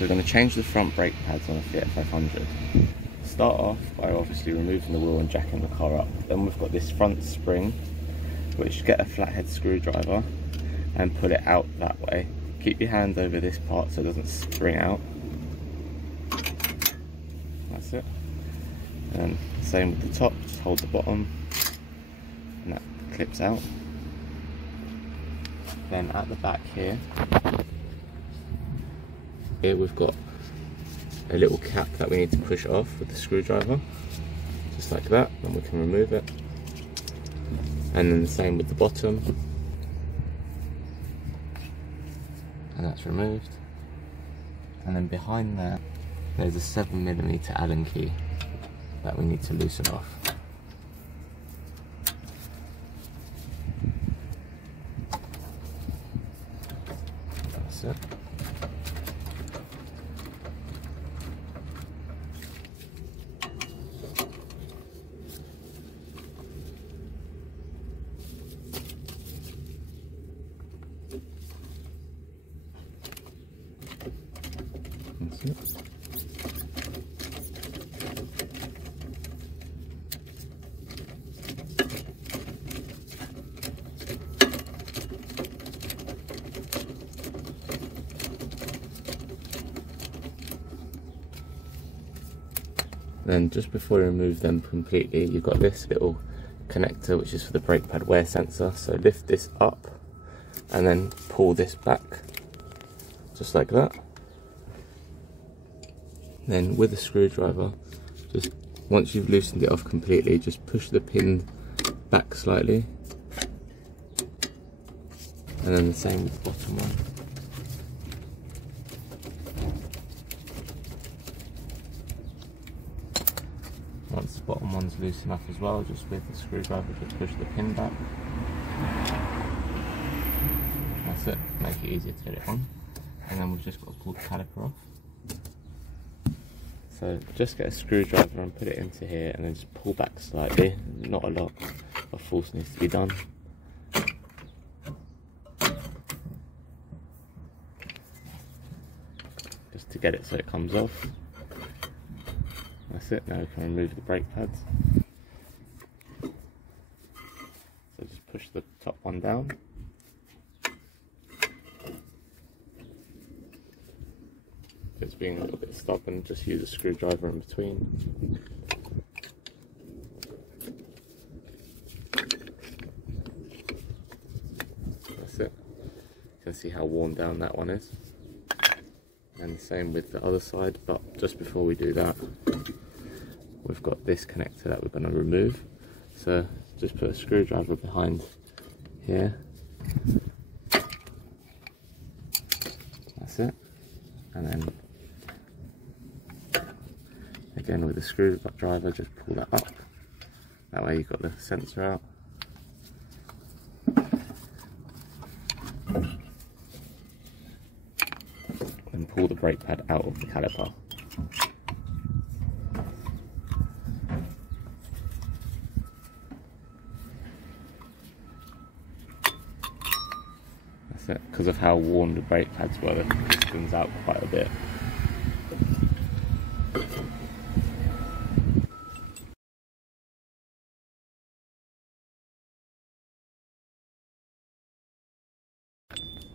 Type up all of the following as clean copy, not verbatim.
So we're going to change the front brake pads on a Fiat 500. Start off by obviously removing the wheel and jacking the car up. Then we've got this front spring, which get a flathead screwdriver and pull it out that way. Keep your hand over this part so it doesn't spring out. That's it. And same with the top, just hold the bottom and that clips out. Then at the back here we've got a little cap that we need to push off with the screwdriver, just like that, then we can remove it. And then the same with the bottom, and that's removed. And then behind that there's a 7mm Allen key that we need to loosen off. That's it. That's it. Then just before you remove them completely, you've got this little connector which is for the brake pad wear sensor. So lift this up and then pull this back, just like that. Then with a screwdriver, just once you've loosened it off completely, just push the pin back slightly. And then the same with the bottom one. Once the bottom one's loose enough as well, just with the screwdriver, just push the pin back. That's it, make it easier to get it on. And then we've just got to pull the caliper off. So just get a screwdriver and put it into here and then just pull back slightly. Not a lot of force needs to be done. Just to get it so it comes off. That's it, now we can remove the brake pads. So just push the top one down. If it's being a little bit stubborn, just use a screwdriver in between. That's it. You can see how worn down that one is. And the same with the other side, but just before we do that, we've got this connector that we're going to remove. So just put a screwdriver behind here. That's it. And then again with the screwdriver, just pull that up. That way you've got the sensor out. And pull the brake pad out of the caliper. That's it. Because of how worn the brake pads were, the piston's out quite a bit.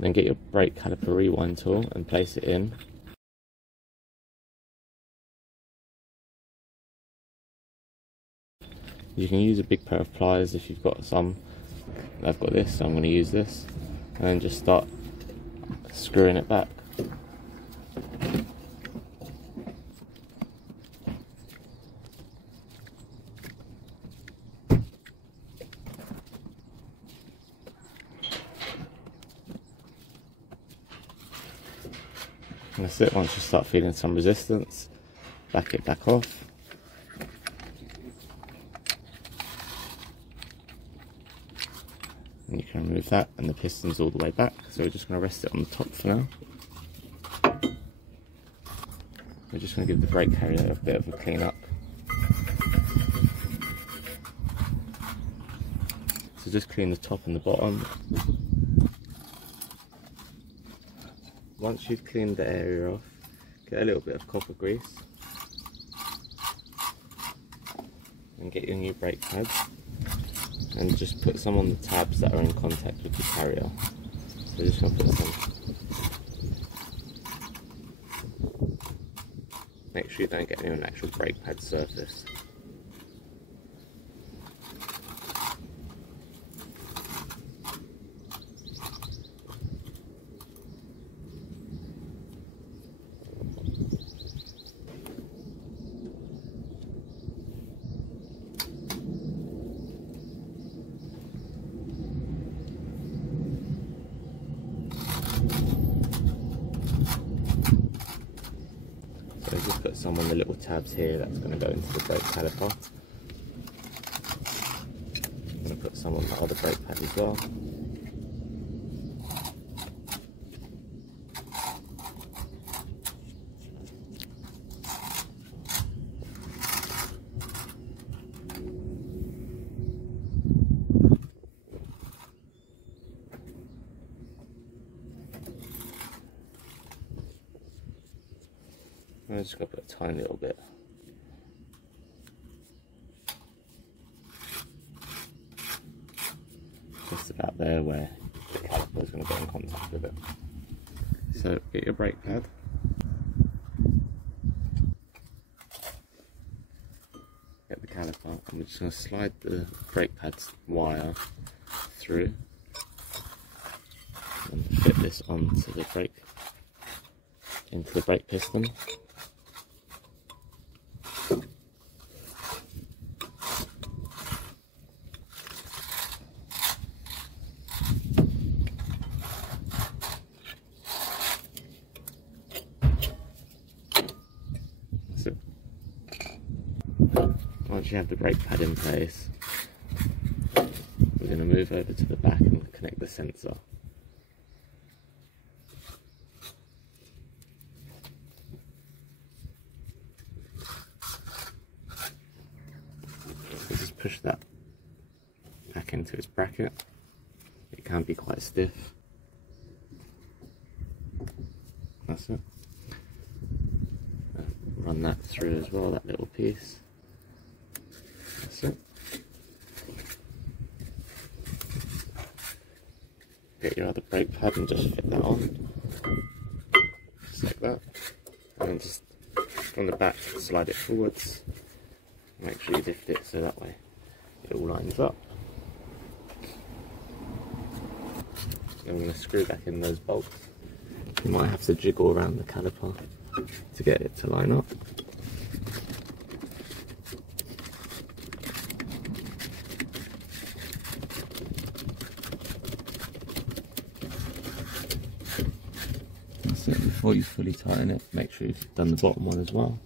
Then get your brake caliper rewind tool and place it in. You can use a big pair of pliers if you've got some. I've got this, so I'm going to use this. And then just start screwing it back. And that's it. Once you start feeling some resistance, back it back off. And you can remove that, and the piston's all the way back. So we're just going to rest it on the top for now. We're just going to give the brake carrier a bit of a clean up. So just clean the top and the bottom. Once you've cleaned the area off, Get a little bit of copper grease and get your new brake pads, and just put some on the tabs that are in contact with the carrier. So just going to put some. Make sure you don't get any on the actual brake pad surface. So just put some on the little tabs here, that's going to go into the brake caliper. I'm going to put some on the other brake pad as well. I'm just going to put a tiny little bit. Just about there where the caliper is going to get in contact with it. So get your brake pad. Get the caliper, and we're just going to slide the brake pad's wire through and fit this onto the brake, into the brake piston. So, once you have the brake pad in place, we're going to move over to the back and connect the sensor. So just push that back into its bracket. It can be quite stiff. That's it. Run that through as well, that little piece. That's it. Get your other brake pad and just fit that on. Just like that. And then just on the back, slide it forwards. Make sure you lift it so that way it all lines up. Then we're going to screw back in those bolts. You might have to jiggle around the caliper to get it to line up. That's it. Before you fully tighten it, make sure you've done the bottom one as well.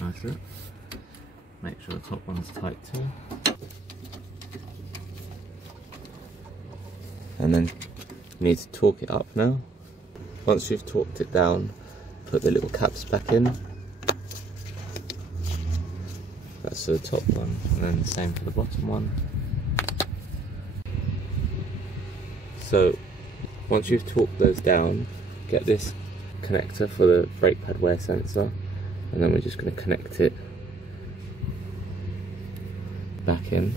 That's it. Make sure the top one's tight too. And then you need to torque it up now. Once you've torqued it down, put the little caps back in. That's the top one, and then the same for the bottom one. So once you've torqued those down, get this connector for the brake pad wear sensor, and then we're just going to connect it back in.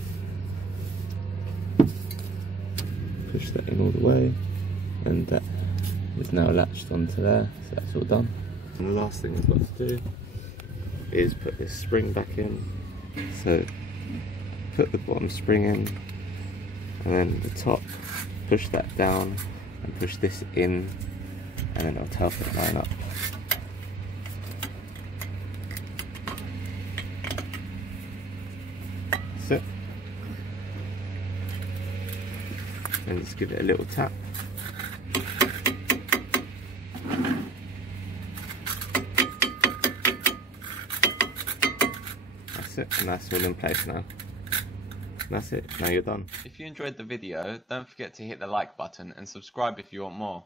Push that in all the way, and that is now latched onto there, so that's all done. And the last thing we've got to do is put this spring back in. So put the bottom spring in, and then the top, push that down and push this in, and then it'll help it line up. That's it. And just give it a little tap. release it, and that's all in place now. That's it, now you're done. If you enjoyed the video, don't forget to hit the like button and subscribe if you want more.